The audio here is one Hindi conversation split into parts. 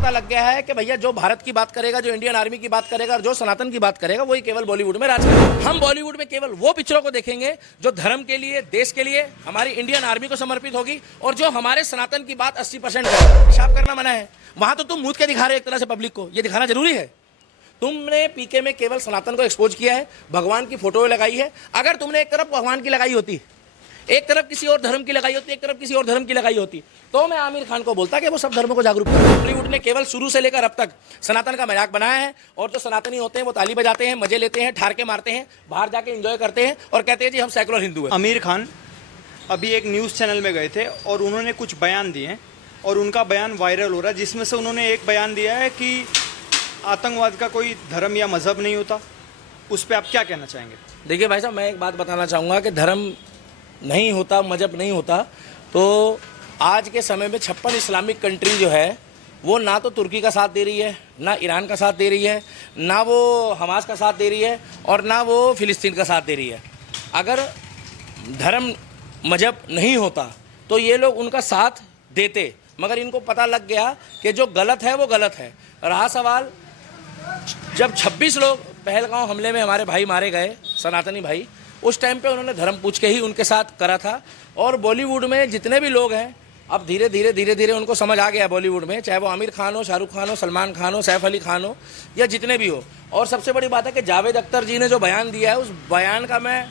पता लग गया है कि भैया जो भारत की बात करेगा, जो इंडियन आर्मी की बात करेगा और जो सनातन की बात करेगा, वही केवल बॉलीवुड में राज करेगा। हम बॉलीवुड में केवल वो पिक्चरों को देखेंगे जो धर्म के लिए, देश के लिए, हमारी इंडियन आर्मी को समर्पित होगी और जो हमारे सनातन की बात 80% करेगा। पेशाब करना मना है, वहां तो तुम मूत के दिखा रहे हो एक तरह से पब्लिक को। ये दिखाना जरूरी है? तुमने पीके में केवल सनातन को एक्सपोज किया है, भगवान की फोटो लगाई है। अगर तुमने एक तरफ भगवान की लगाई होती, एक तरफ किसी और धर्म की लगाई होती, एक तरफ किसी और धर्म की लगाई होती, तो मैं आमिर खान को बोलता कि वो सब धर्मों को जागरूक करे। बॉलीवुड ने केवल शुरू से लेकर अब तक सनातन का मजाक बनाया है और जो सनातनी होते हैं वो ताली बजाते हैं, मजे लेते हैं, ठार के मारते हैं, बाहर जाके एंजॉय करते हैं और कहते हैं जी हम सेकुलर हिंदू हैं। आमिर खान अभी एक न्यूज़ चैनल में गए थे और उन्होंने कुछ बयान दिए और उनका बयान वायरल हो रहा है, जिसमें से उन्होंने एक बयान दिया है कि आतंकवाद का कोई धर्म या मजहब नहीं होता। उस पर आप क्या कहना चाहेंगे? देखिए भाई साहब, मैं एक बात बताना चाहूँगा कि धर्म नहीं होता, मजहब नहीं होता, तो आज के समय में 56 इस्लामिक कंट्री जो है वो ना तो तुर्की का साथ दे रही है, ना ईरान का साथ दे रही है, ना वो हमास का साथ दे रही है और ना वो फिलिस्तीन का साथ दे रही है। अगर धर्म मजहब नहीं होता तो ये लोग उनका साथ देते, मगर इनको पता लग गया कि जो गलत है वो गलत है। रहा सवाल, जब 26 लोग पहलगांव हमले में हमारे भाई मारे गए, सनातनी भाई, उस टाइम पे उन्होंने धर्म पूछ के ही उनके साथ करा था। और बॉलीवुड में जितने भी लोग हैं, अब धीरे धीरे उनको समझ आ गया बॉलीवुड में, चाहे वो आमिर खान हो, शाहरुख खान हो, सलमान खान हो, सैफ अली खान हो या जितने भी हो। और सबसे बड़ी बात है कि जावेद अख्तर जी ने जो बयान दिया है, उस बयान का मैं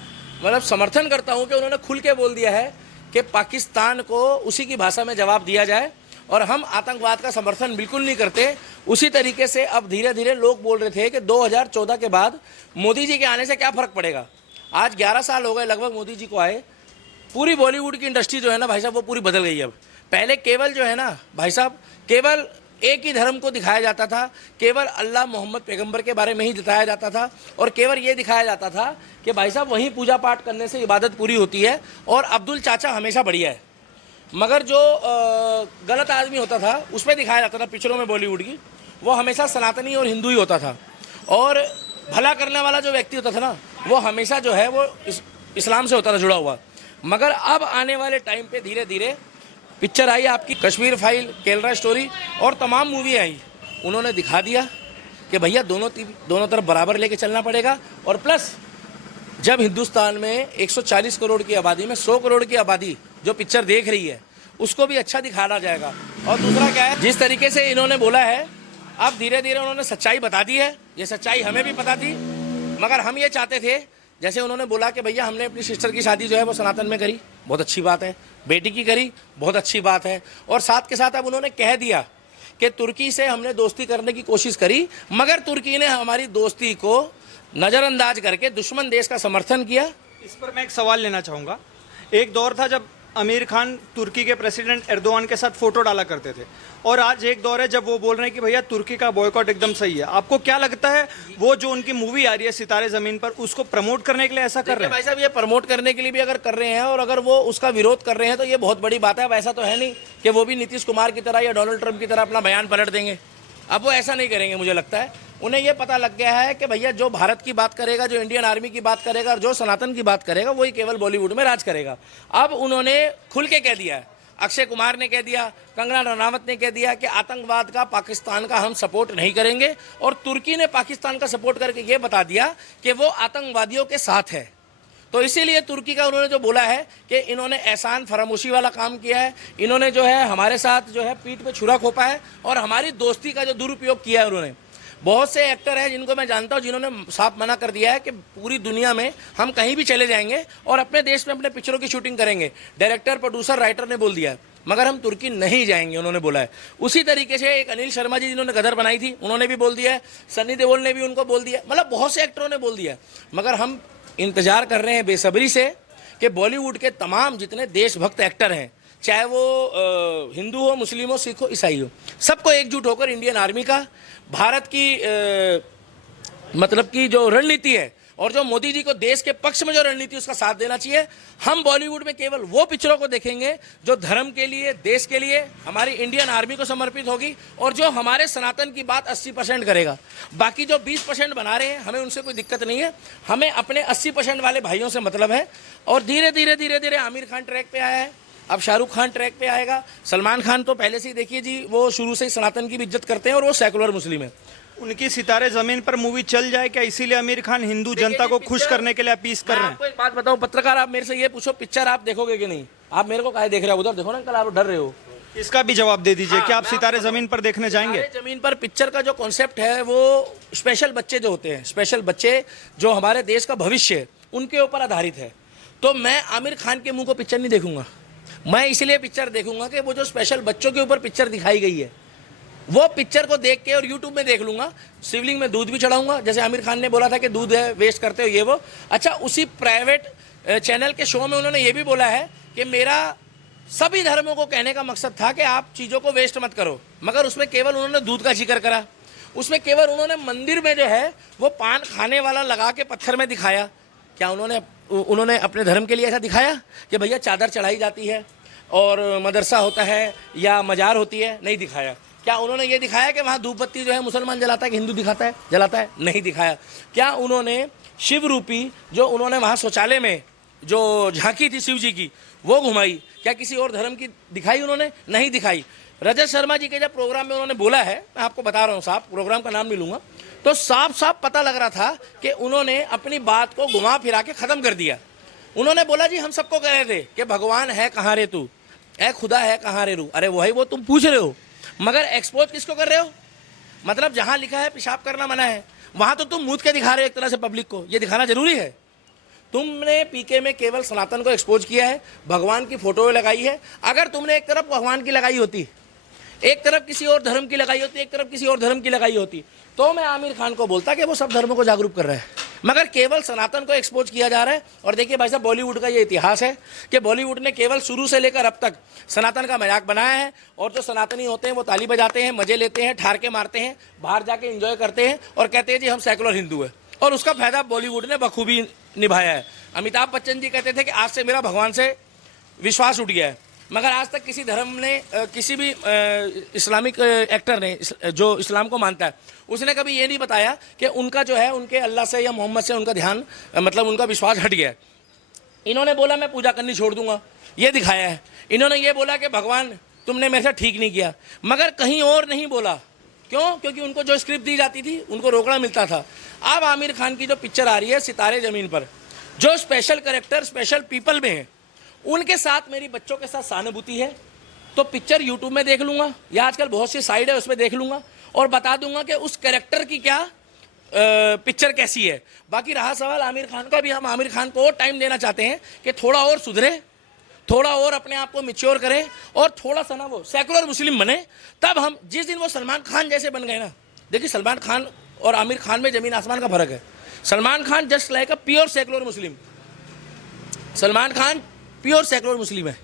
मतलब समर्थन करता हूँ कि उन्होंने खुल के बोल दिया है कि पाकिस्तान को उसी की भाषा में जवाब दिया जाए और हम आतंकवाद का समर्थन बिल्कुल नहीं करते। उसी तरीके से अब धीरे धीरे लोग बोल रहे थे कि 2014 के बाद मोदी जी के आने से क्या फ़र्क पड़ेगा। आज 11 साल हो गए लगभग मोदी जी को आए। पूरी बॉलीवुड की इंडस्ट्री जो है ना भाई साहब, वो पूरी बदल गई है। अब पहले केवल जो है ना भाई साहब, केवल एक ही धर्म को दिखाया जाता था, केवल अल्लाह मोहम्मद पैगंबर के बारे में ही दिखाया जाता था और केवल ये दिखाया जाता था कि भाई साहब वहीं पूजा पाठ करने से इबादत पूरी होती है और अब्दुल चाचा हमेशा बढ़िया है। मगर जो गलत आदमी होता था उस पर दिखाया जाता था पिक्चरों में बॉलीवुड की, वो हमेशा सनातनी और हिंदू ही होता था। और भला करने वाला जो व्यक्ति होता था ना, वो हमेशा जो है वो इस्लाम से होता था जुड़ा हुआ। मगर अब आने वाले टाइम पे धीरे धीरे पिक्चर आई आपकी कश्मीर फाइल, केरला स्टोरी और तमाम मूवी आई, उन्होंने दिखा दिया कि भैया दोनों तरफ बराबर लेके चलना पड़ेगा। और प्लस जब हिंदुस्तान में 140 करोड़ की आबादी में 100 करोड़ की आबादी जो पिक्चर देख रही है, उसको भी अच्छा दिखाना जाएगा। और दूसरा क्या है, जिस तरीके से इन्होंने बोला है, अब धीरे धीरे उन्होंने सच्चाई बता दी है। ये सच्चाई हमें भी पता थी, मगर हम ये चाहते थे, जैसे उन्होंने बोला कि भैया हमने अपनी सिस्टर की शादी जो है वो सनातन में करी, बहुत अच्छी बात है, बेटी की करी, बहुत अच्छी बात है। और साथ के साथ अब उन्होंने कह दिया कि तुर्की से हमने दोस्ती करने की कोशिश करी, मगर तुर्की ने हमारी दोस्ती को नज़रअंदाज करके दुश्मन देश का समर्थन किया। इस पर मैं एक सवाल लेना चाहूँगा। एक दौर था जब आमिर खान तुर्की के प्रेसिडेंट एर्दोआन के साथ फोटो डाला करते थे, और आज एक दौर है जब वो बोल रहे हैं कि भैया तुर्की का बॉयकॉट एकदम सही है। आपको क्या लगता है, वो जो उनकी मूवी आ रही है सितारे ज़मीन पर, उसको प्रमोट करने के लिए ऐसा कर रहे हैं? भाई साहब, ये प्रमोट करने के लिए भी अगर कर रहे हैं और अगर वो उसका विरोध कर रहे हैं तो ये बहुत बड़ी बात है। अब ऐसा तो है नहीं कि वो भी नीतीश कुमार की तरह या डोनाल्ड ट्रंप की तरह अपना बयान पलट देंगे। अब वो ऐसा नहीं करेंगे। मुझे लगता है उन्हें ये पता लग गया है कि भैया जो भारत की बात करेगा, जो इंडियन आर्मी की बात करेगा और जो सनातन की बात करेगा, वही केवल बॉलीवुड में राज करेगा। अब उन्होंने खुल के कह दिया है, अक्षय कुमार ने कह दिया, कंगना रनावत ने कह दिया कि आतंकवाद का, पाकिस्तान का हम सपोर्ट नहीं करेंगे। और तुर्की ने पाकिस्तान का सपोर्ट करके ये बता दिया कि वो आतंकवादियों के साथ है। तो इसीलिए तुर्की का उन्होंने जो बोला है कि इन्होंने एहसान फरामोशी वाला काम किया है, इन्होंने जो है हमारे साथ जो है पीठ पे छुरा खोपा है और हमारी दोस्ती का जो दुरुपयोग किया है उन्होंने। बहुत से एक्टर हैं जिनको मैं जानता हूं, जिन्होंने साफ मना कर दिया है कि पूरी दुनिया में हम कहीं भी चले जाएंगे और अपने देश में अपने पिक्चरों की शूटिंग करेंगे। डायरेक्टर, प्रोड्यूसर, राइटर ने बोल दिया है, मगर हम तुर्की नहीं जाएंगे, उन्होंने बोला है। उसी तरीके से एक अनिल शर्मा जी जिन्होंने गदर बनाई थी, उन्होंने भी बोल दिया है। सन्नी देओल ने भी उनको बोल दिया, मतलब बहुत से एक्टरों ने बोल दिया। मगर हम इंतजार कर रहे हैं बेसब्री से कि बॉलीवुड के तमाम जितने देशभक्त एक्टर हैं, चाहे वो हिंदू हो, मुस्लिम हो, सिख हो, ईसाई हो, सबको एकजुट होकर इंडियन आर्मी का, भारत की मतलब की जो रणनीति है और जो मोदी जी को देश के पक्ष में जो रणनीति उसका साथ देना चाहिए। हम बॉलीवुड में केवल वो पिक्चरों को देखेंगे जो धर्म के लिए, देश के लिए, हमारी इंडियन आर्मी को समर्पित होगी और जो हमारे सनातन की बात 80% करेगा। बाकी जो 20% बना रहे हैं, हमें उनसे कोई दिक्कत नहीं है। हमें अपने 80% वाले भाइयों से मतलब है। और धीरे धीरे आमिर खान ट्रैक पे आया है, अब शाहरुख खान ट्रैक पे आएगा। सलमान खान तो पहले से ही देखिए जी, वो शुरू से ही सनातन की भी इज्जत करते हैं और वो सेकुलर मुस्लिम है। उनकी सितारे जमीन पर मूवी चल जाए क्या, इसीलिए आमिर खान हिंदू जनता को खुश करने के लिए अपील कर मैं रहे हैं? आपको एक बात बताऊं पत्रकार, आप मेरे से ये पूछो पिक्चर आप देखोगे कि नहीं? आप मेरे को काहे देख रहे हो? उधर देखो ना, कल आप डर रहे हो। इसका भी जवाब दे दीजिए, हाँ, क्या आप मैं सितारे आपको जमीन पर देखने जाएंगे? सितारे जमीन पर पिक्चर का जो कॉन्सेप्ट है वो स्पेशल बच्चे जो होते हैं, स्पेशल बच्चे जो हमारे देश का भविष्य है, उनके ऊपर आधारित है। तो मैं आमिर खान के मुंह को पिक्चर नहीं देखूंगा। मैं इसलिए पिक्चर देखूंगा कि वो जो स्पेशल बच्चों के ऊपर पिक्चर दिखाई गई है, वो पिक्चर को देख के और यूट्यूब में देख लूंगा। शिवलिंग में दूध भी चढ़ाऊंगा, जैसे आमिर खान ने बोला था कि दूध है वेस्ट करते हो ये वो। अच्छा, उसी प्राइवेट चैनल के शो में उन्होंने ये भी बोला है कि मेरा सभी धर्मों को कहने का मकसद था कि आप चीज़ों को वेस्ट मत करो, मगर उसमें केवल उन्होंने दूध का जिक्र करा। उसमें केवल उन्होंने मंदिर में जो है वो पान खाने वाला लगा के पत्थर में दिखाया। क्या उन्होंने अपने धर्म के लिए ऐसा दिखाया कि भैया चादर चढ़ाई जाती है और मदरसा होता है या मजार होती है? नहीं दिखाया। क्या उन्होंने ये दिखाया कि वहाँ धूप बत्ती जो है मुसलमान जलाता है कि हिंदू जलाता है? नहीं दिखाया। क्या उन्होंने शिव रूपी जो उन्होंने वहाँ शौचालय में जो झांकी थी शिव जी की, वो घुमाई? क्या किसी और धर्म की दिखाई उन्होंने? नहीं दिखाई। रजत शर्मा जी के जब प्रोग्राम में उन्होंने बोला है, मैं आपको बता रहा हूँ साहब, प्रोग्राम का नाम नहीं लूंगा, तो साफ साफ पता लग रहा था कि उन्होंने अपनी बात को घुमा फिरा के खत्म कर दिया। उन्होंने बोला जी हम सबको कह रहे थे कि भगवान है कहाँ रे तू, ए खुदा है कहाँ रे रू। अरे वही वो तुम पूछ रहे हो, मगर एक्सपोज किसको कर रहे हो? मतलब जहाँ लिखा है पेशाब करना मना है, वहाँ तो तुम मूत के दिखा रहे हो एक तरह से पब्लिक को। ये दिखाना जरूरी है? तुमने पीके में केवल सनातन को एक्सपोज किया है, भगवान की फोटो लगाई है। अगर तुमने एक तरफ भगवान की लगाई होती, एक तरफ किसी और धर्म की लगाई होती, एक तरफ किसी और धर्म की लगाई होती, तो मैं आमिर खान को बोलता कि वो सब धर्मों को जागरूक कर रहा है। मगर केवल सनातन को एक्सपोज किया जा रहा है। और देखिए भाई साहब, बॉलीवुड का ये इतिहास है कि बॉलीवुड ने केवल शुरू से लेकर अब तक सनातन का मजाक बनाया है, और जो सनातनी होते हैं वो ताली बजाते हैं, मजे लेते हैं, ठार के मारते हैं, बाहर जाके एंजॉय करते हैं और कहते हैं जी हम सेकुलर हिंदू है। और उसका फायदा बॉलीवुड ने बखूबी निभाया है। अमिताभ बच्चन जी कहते थे कि आज से मेरा भगवान से विश्वास उठ गया है, मगर आज तक किसी धर्म ने किसी भी इस्लामिक एक्टर ने जो इस्लाम को मानता है, उसने कभी ये नहीं बताया कि उनका जो है उनके अल्लाह से या मोहम्मद से उनका ध्यान मतलब उनका विश्वास हट गया है। इन्होंने बोला मैं पूजा करनी छोड़ दूंगा, ये दिखाया है। इन्होंने ये बोला कि भगवान तुमने मेरे साथ ठीक नहीं किया, मगर कहीं और नहीं बोला। क्यों? क्योंकि उनको जो स्क्रिप्ट दी जाती थी उनको रोकड़ा मिलता था। अब आमिर खान की जो पिक्चर आ रही है सितारे ज़मीन पर, जो स्पेशल कैरेक्टर स्पेशल पीपल में है, उनके साथ मेरी बच्चों के साथ सहानुभूति है, तो पिक्चर यूट्यूब में देख लूँगा या आजकल बहुत सी साइड है उसमें देख लूँगा और बता दूंगा कि उस कैरेक्टर की क्या पिक्चर कैसी है। बाकी रहा सवाल आमिर खान का, भी हम आमिर खान को और टाइम देना चाहते हैं कि थोड़ा और सुधरे, थोड़ा और अपने आप को मिच्योर करें और थोड़ा सा ना वो सेकुलर मुस्लिम बने। तब हम जिस दिन वो सलमान खान जैसे बन गए ना, देखिए सलमान खान और आमिर खान में ज़मीन आसमान का फर्क है। Salman Khan just like a pure secular Muslim, Salman Khan pure secular Muslim है।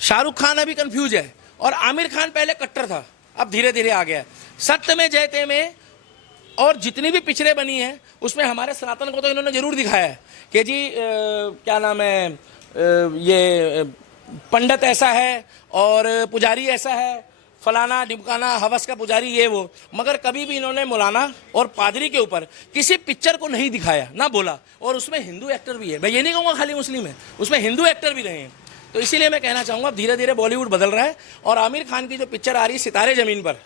शाहरुख खान अभी कंफ्यूज है और आमिर खान पहले कट्टर था, अब धीरे धीरे आ गया है। सत्य में जयते में और जितनी भी पिक्चरें बनी हैं उसमें हमारे सनातन को तो इन्होंने जरूर दिखाया है कि जी क्या नाम है, ये पंडित ऐसा है और पुजारी ऐसा है, फलाना ढिमकाना हवस का पुजारी ये वो, मगर कभी भी इन्होंने मौलाना और पादरी के ऊपर किसी पिक्चर को नहीं दिखाया, ना बोला। और उसमें हिंदू एक्टर भी है, मैं ये नहीं कहूँगा खाली मुस्लिम है, उसमें हिंदू एक्टर भी रहे हैं। तो इसीलिए मैं कहना चाहूँगा धीरे धीरे बॉलीवुड बदल रहा है और आमिर खान की जो पिक्चर आ रही है सितारे ज़मीन पर,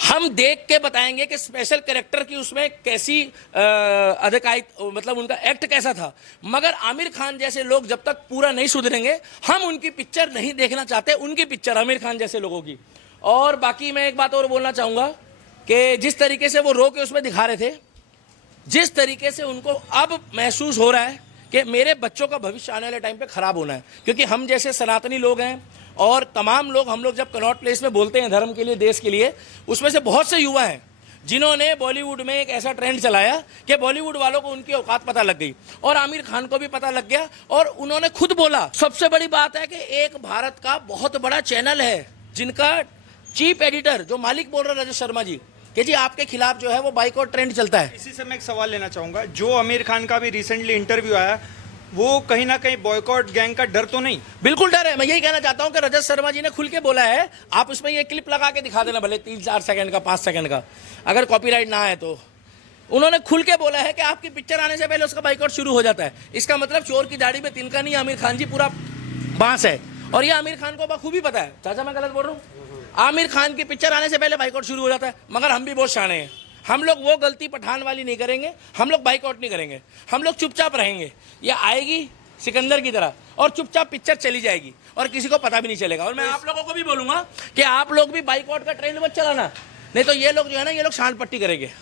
हम देख के बताएंगे कि स्पेशल कैरेक्टर की उसमें कैसी अदाकारी, मतलब उनका एक्ट कैसा था। मगर आमिर खान जैसे लोग जब तक पूरा नहीं सुधरेंगे, हम उनकी पिक्चर नहीं देखना चाहते, उनकी पिक्चर आमिर खान जैसे लोगों की। और बाकी मैं एक बात और बोलना चाहूँगा कि जिस तरीके से वो रो के उसमें दिखा रहे थे, जिस तरीके से उनको अब महसूस हो रहा है कि मेरे बच्चों का भविष्य आने वाले टाइम पे ख़राब होना है, क्योंकि हम जैसे सनातनी लोग हैं और तमाम लोग, हम लोग जब कनॉट प्लेस में बोलते हैं धर्म के लिए, देश के लिए, उसमें से बहुत से युवा हैं जिन्होंने बॉलीवुड में एक ऐसा ट्रेंड चलाया कि बॉलीवुड वालों को उनकी औकात पता लग गई और आमिर खान को भी पता लग गया। और उन्होंने खुद बोला, सबसे बड़ी बात है कि एक भारत का बहुत बड़ा चैनल है जिनका चीफ एडिटर जो मालिक बोल रहे हैं रजत शर्मा जी कि जी आपके खिलाफ जो है वो बाइकआउट ट्रेंड चलता है। इसी से मैं एक सवाल लेना चाहूँगा, जो आमिर खान का भी रिसेंटली इंटरव्यू आया, वो कहीं ना कहीं बॉयकॉट गैंग का डर तो नहीं? बिल्कुल डर है। मैं यही कहना चाहता हूं कि रजत शर्मा जी ने खुल के बोला है, आप उसमें ये क्लिप लगा के दिखा देना भले 3-4 सेकंड का, 5 सेकंड का, अगर कॉपीराइट ना है तो। उन्होंने खुल के बोला है कि आपकी पिक्चर आने से पहले उसका बाइकआउट शुरू हो जाता है। इसका मतलब चोर की दाढ़ी में तिनका नहीं, आमिर खान जी पूरा बांस है। और ये आमिर खान को बखूबी पता है। चाचा मैं गलत बोल रहा हूँ? आमिर खान की पिक्चर आने से पहले बाइकआउट शुरू हो जाता है, मगर हम भी बहुत शाणे हैं। हम लोग वो गलती पठान वाली नहीं करेंगे, हम लोग बाइकआउट नहीं करेंगे, हम लोग चुपचाप रहेंगे। ये आएगी सिकंदर की तरह और चुपचाप पिक्चर चली जाएगी और किसी को पता भी नहीं चलेगा। और मैं आप लोगों को भी बोलूंगा कि आप लोग भी बाइकआउट का ट्रेंड मत चलाना, नहीं तो ये लोग जो है ना, ये लोग शांत पट्टी करेंगे।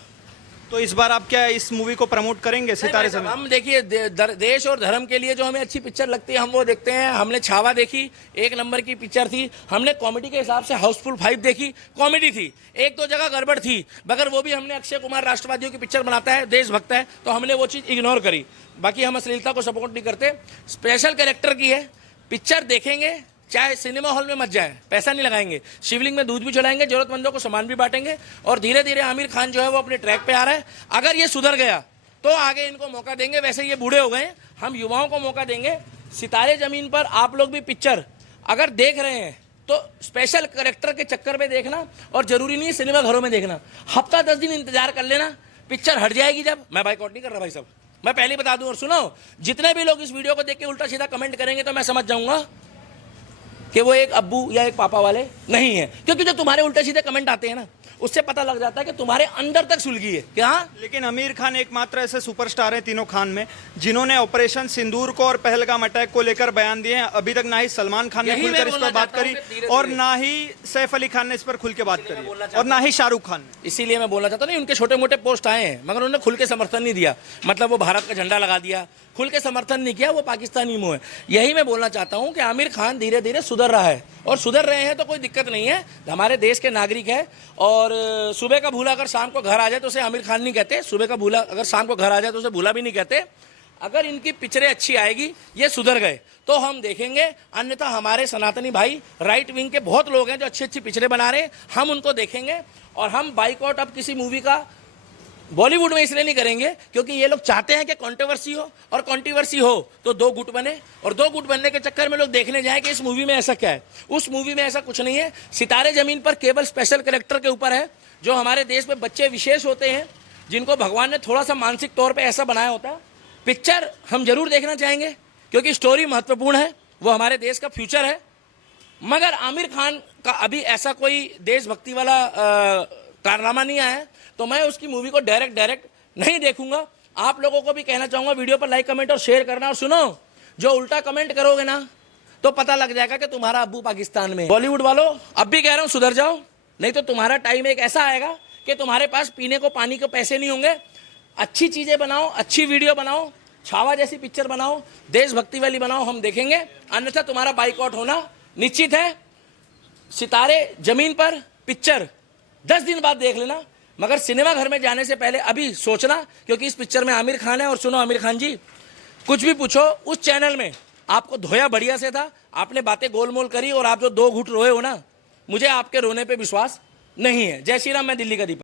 तो इस बार आप क्या इस मूवी को प्रमोट करेंगे सितारे नहीं, समय? हम देखिए देश और धर्म के लिए जो हमें अच्छी पिक्चर लगती है हम वो देखते हैं। हमने छावा देखी, 1 नंबर की पिक्चर थी। हमने कॉमेडी के हिसाब से हाउसफुल 5 देखी, कॉमेडी थी। 1-2 जगह गड़बड़ थी, मगर वो भी हमने अक्षय कुमार राष्ट्रवादियों की पिक्चर बनाता है, देशभक्त है, तो हमने वो चीज़ इग्नोर करी। बाकी हम अश्लीलता को सपोर्ट नहीं करते। स्पेशल कैरेक्टर की है पिक्चर, देखेंगे चाहे सिनेमा हॉल में मत जाए, पैसा नहीं लगाएंगे, शिवलिंग में दूध भी चढ़ाएंगे, जरूरतमंदों को सामान भी बांटेंगे। और धीरे धीरे आमिर खान जो है वो अपने ट्रैक पे आ रहा है। अगर ये सुधर गया तो आगे इनको मौका देंगे। वैसे ये बूढ़े हो गए, हम युवाओं को मौका देंगे। सितारे जमीन पर आप लोग भी पिक्चर अगर देख रहे हैं तो स्पेशल कैरेक्टर के चक्कर में देखना, और जरूरी नहीं है सिनेमा घरों में देखना। हफ्ता 10 दिन इंतजार कर लेना, पिक्चर हट जाएगी जब। मैं बाइकआउट नहीं कर रहा भाई साहब, मैं पहले बता दूं। और सुनो, जितने भी लोग इस वीडियो को देख के उल्टा सीधा कमेंट करेंगे तो मैं समझ जाऊंगा कि वो एक अब्बू या एक पापा वाले नहीं है, क्योंकि जो तुम्हारे उल्टे सीधे कमेंट आते हैं ना, उससे पता लग जाता है कि तुम्हारे अंदर तक सुलगी है क्या। लेकिन आमिर खान एकमात्र ऐसे सुपरस्टार हैं तीनों खान में जिन्होंने ऑपरेशन सिंदूर को और पहलगाम अटैक को लेकर बयान दिए हैं। अभी तक ना ही सलमान खान ने यही खुलकर मैं इस पर बोलना बात चाहता हूं करी कि धीरे और धीरे- ना ही सैफ अली खान ने इस पर खुल के बात इसीलिए मैं करी बोलना और ना ही शाहरुख खान ने। इसीलिए मैं बोलना चाहता हूँ, नहीं उनके छोटे मोटे पोस्ट आए हैं मगर उन्होंने खुल के समर्थन नहीं दिया। मतलब वो भारत का झंडा लगा दिया, खुल के समर्थन नहीं किया, वो पाकिस्तानी मुंह है। यही मैं बोलना चाहता हूँ कि आमिर खान धीरे धीरे सुधर रहा है, और सुधर रहे हैं तो कोई दिक्कत नहीं है। हमारे देश के नागरिक है, और सुबह का भूला अगर शाम को घर आ जाए तो उसे आमिर खान नहीं कहते, सुबह का भूला अगर शाम को घर आ जाए तो उसे भूला भी नहीं कहते। अगर इनकी पिक्चरें अच्छी आएगी, ये सुधर गए तो हम देखेंगे, अन्यथा हमारे सनातनी भाई राइट विंग के बहुत लोग हैं जो अच्छी अच्छी पिक्चरें बना रहे हैं, हम उनको देखेंगे। और हम बाइकआउट अब किसी मूवी का बॉलीवुड में इसलिए नहीं करेंगे क्योंकि ये लोग चाहते हैं कि कंट्रोवर्सी हो, और कंट्रोवर्सी हो तो 2 गुट बने, और 2 गुट बनने के चक्कर में लोग देखने जाए कि इस मूवी में ऐसा क्या है। उस मूवी में ऐसा कुछ नहीं है। सितारे जमीन पर केवल स्पेशल कैरेक्टर के ऊपर है, जो हमारे देश में बच्चे विशेष होते हैं जिनको भगवान ने थोड़ा सा मानसिक तौर पर ऐसा बनाया होता है। पिक्चर हम जरूर देखना चाहेंगे क्योंकि स्टोरी महत्वपूर्ण है, वो हमारे देश का फ्यूचर है। मगर आमिर खान का अभी ऐसा कोई देशभक्ति वाला कारनामा नहीं आया है, तो मैं उसकी मूवी को डायरेक्ट नहीं देखूंगा। आप लोगों को भी कहना चाहूंगा, वीडियो पर लाइक कमेंट और शेयर करना। और सुनो, जो उल्टा कमेंट करोगे ना तो पता लग जाएगा कि तुम्हारा अब्बू पाकिस्तान में। बॉलीवुड वालों, अब भी कह रहा हूं सुधर जाओ, नहीं तो तुम्हारा टाइम एक ऐसा आएगा कि तुम्हारे पास पीने को पानी के पैसे नहीं होंगे। अच्छी चीजें बनाओ, अच्छी वीडियो बनाओ, छावा जैसी पिक्चर बनाओ, देशभक्ति वाली बनाओ, हम देखेंगे। अन्यथा तुम्हारा बाइकआउट होना निश्चित है। सितारे जमीन पर पिक्चर 10 दिन बाद देख लेना, मगर सिनेमा घर में जाने से पहले अभी सोचना, क्योंकि इस पिक्चर में आमिर खान है। और सुनो आमिर खान जी, कुछ भी पूछो, उस चैनल में आपको धोया बढ़िया से था, आपने बातें गोलमोल करी, और आप जो 2 घूंट रोए हो ना, मुझे आपके रोने पे विश्वास नहीं है। जय श्री राम, मैं दिल्ली का दीपक।